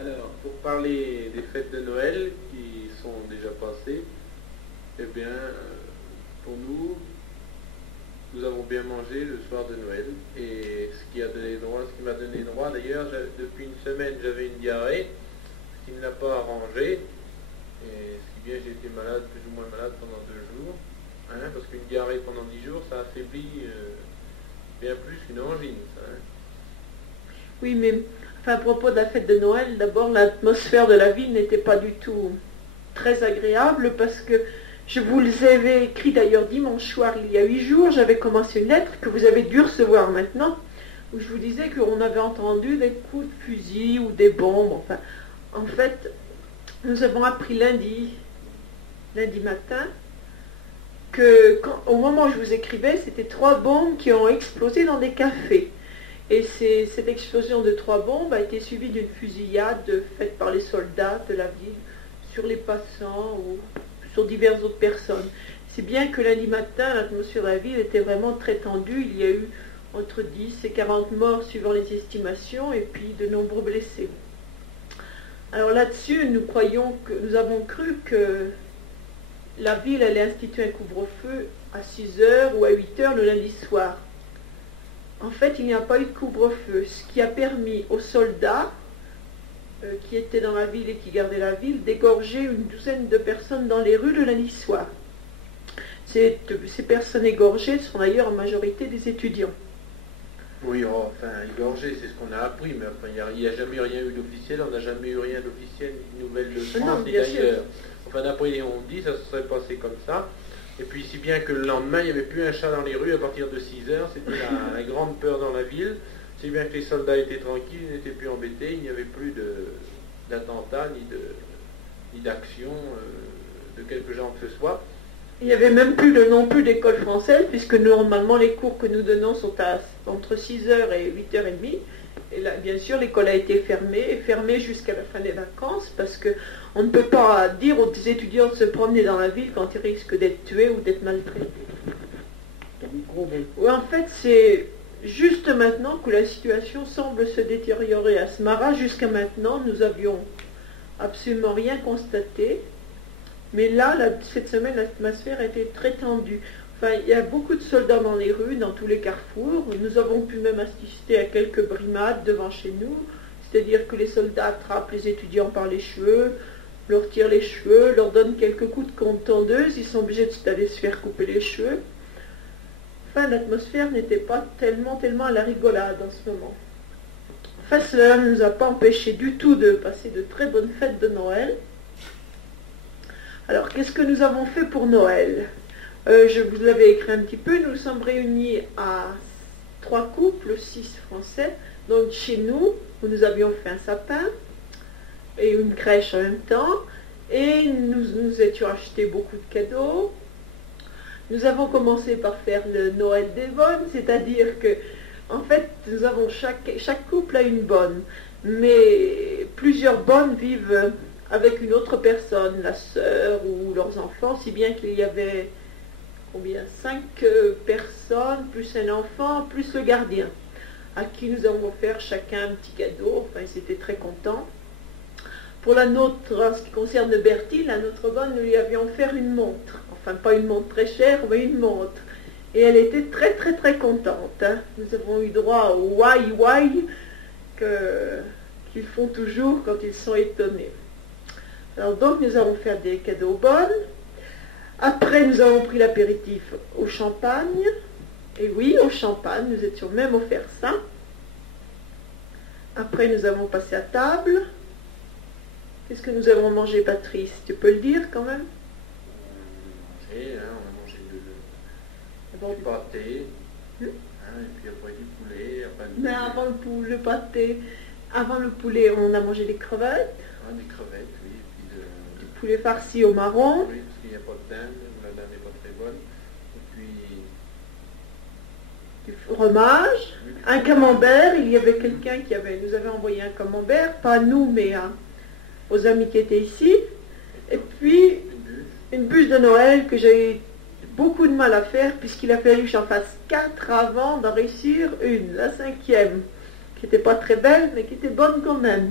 Alors, pour parler des fêtes de Noël qui sont déjà passées, eh bien, pour nous, nous avons bien mangé le soir de Noël. Et ce qui m'a donné droit, d'ailleurs, depuis une semaine, j'avais une diarrhée, ce qui ne l'a pas arrangé. Et ce qui bien, j'ai été malade, plus ou moins malade pendant 2 jours. Hein, parce qu'une diarrhée pendant 10 jours, ça affaiblit bien plus qu'une angine, ça. Hein. Oui, mais enfin, à propos de la fête de Noël, d'abord, l'atmosphère de la ville n'était pas du tout très agréable parce que je vous les avais écrit d'ailleurs dimanche soir, il y a 8 jours, j'avais commencé une lettre que vous avez dû recevoir maintenant, où je vous disais qu'on avait entendu des coups de fusil ou des bombes. Enfin, en fait, nous avons appris lundi matin, au moment où je vous écrivais, c'était 3 bombes qui ont explosé dans des cafés. Et cette explosion de 3 bombes a été suivie d'une fusillade faite par les soldats de la ville sur les passants ou sur diverses autres personnes. C'est bien que lundi matin, l'atmosphère de la ville était vraiment très tendue. Il y a eu entre 10 et 40 morts suivant les estimations et puis de nombreux blessés. Alors là-dessus, nous avons cru que la ville allait instituer un couvre-feu à 6 heures ou à 8 heures le lundi soir. En fait, il n'y a pas eu de couvre-feu, ce qui a permis aux soldats qui étaient dans la ville et qui gardaient la ville d'égorger une douzaine de personnes dans les rues le lundi soir. Ces personnes égorgées sont d'ailleurs en majorité des étudiants. Oui, enfin, égorgé, c'est ce qu'on a appris, mais enfin, il n'y a jamais rien eu d'officiel, on n'a jamais eu rien d'officiel, ni de nouvelles de France, ni d'ailleurs. Enfin, d'après les on dit, ça se serait passé comme ça. Et puis, si bien que le lendemain, il n'y avait plus un chat dans les rues à partir de 6 heures, c'était la grande peur dans la ville. Si bien que les soldats étaient tranquilles, ils n'étaient plus embêtés, il n'y avait plus d'attentats, ni d'action de quelque genre que ce soit. Il n'y avait même plus non plus d'école française, puisque normalement les cours que nous donnons sont entre 6h et 8h30. Et là, bien sûr, l'école a été fermée jusqu'à la fin des vacances, parce qu'on ne peut pas dire aux étudiants de se promener dans la ville quand ils risquent d'être tués ou d'être maltraités. Oui, en fait, c'est juste maintenant que la situation semble se détériorer à Smara. Jusqu'à maintenant, nous avions absolument rien constaté. Mais là, cette semaine, l'atmosphère était très tendue. Enfin, il y a beaucoup de soldats dans les rues, dans tous les carrefours. Nous avons pu même assister à quelques brimades devant chez nous. C'est-à-dire que les soldats attrapent les étudiants par les cheveux, leur tirent les cheveux, leur donnent quelques coups de tondeuse. Ils sont obligés d'aller se faire couper les cheveux. Enfin, l'atmosphère n'était pas tellement à la rigolade en ce moment. Enfin, cela ne nous a pas empêché du tout de passer de très bonnes fêtes de Noël. Alors, qu'est-ce que nous avons fait pour Noël ? Je vous l'avais écrit un petit peu. Nous sommes réunis à 3 couples, 6 Français. Donc, chez nous, où nous avions fait un sapin et une crèche en même temps. Et nous étions achetés beaucoup de cadeaux. Nous avons commencé par faire le Noël des bonnes, c'est-à-dire que, en fait, nous avons chaque couple a une bonne. Mais plusieurs bonnes vivent avec une autre personne, la sœur ou leurs enfants, si bien qu'il y avait 5 personnes, plus un enfant, plus le gardien, à qui nous avons offert chacun un petit cadeau. Enfin, ils étaient très contents. Pour la nôtre, en ce qui concerne Bertie, la nôtre bonne, nous lui avions offert une montre. Enfin, pas une montre très chère, mais une montre. Et elle était très contente. Hein. Nous avons eu droit au why qu'ils font toujours quand ils sont étonnés. Alors donc, nous avons fait des cadeaux bonnes. Après, nous avons pris l'apéritif au champagne. Et oui, au champagne, nous étions même offerts ça. Après, nous avons passé à table. Qu'est-ce que nous avons mangé, Patrice? Tu peux le dire quand même? On a mangé du pâté, et puis après du poulet. Mais avant le pâté, avant le poulet, on a mangé des crevettes. Ah, des crevettes, oui. Du poulet farci au marron. Oui, parce qu'il n'y a pas de dinde, la dinde n'est pas très bonne. Et puis... du fromage, un camembert. Il y avait quelqu'un nous avait envoyé un camembert, pas à nous, mais aux amis qui étaient ici. Et puis, une bûche de Noël que j'ai eu beaucoup de mal à faire, puisqu'il a fallu que j'en fasse 4 avant d'en réussir une, la 5e, qui n'était pas très belle, mais qui était bonne quand même.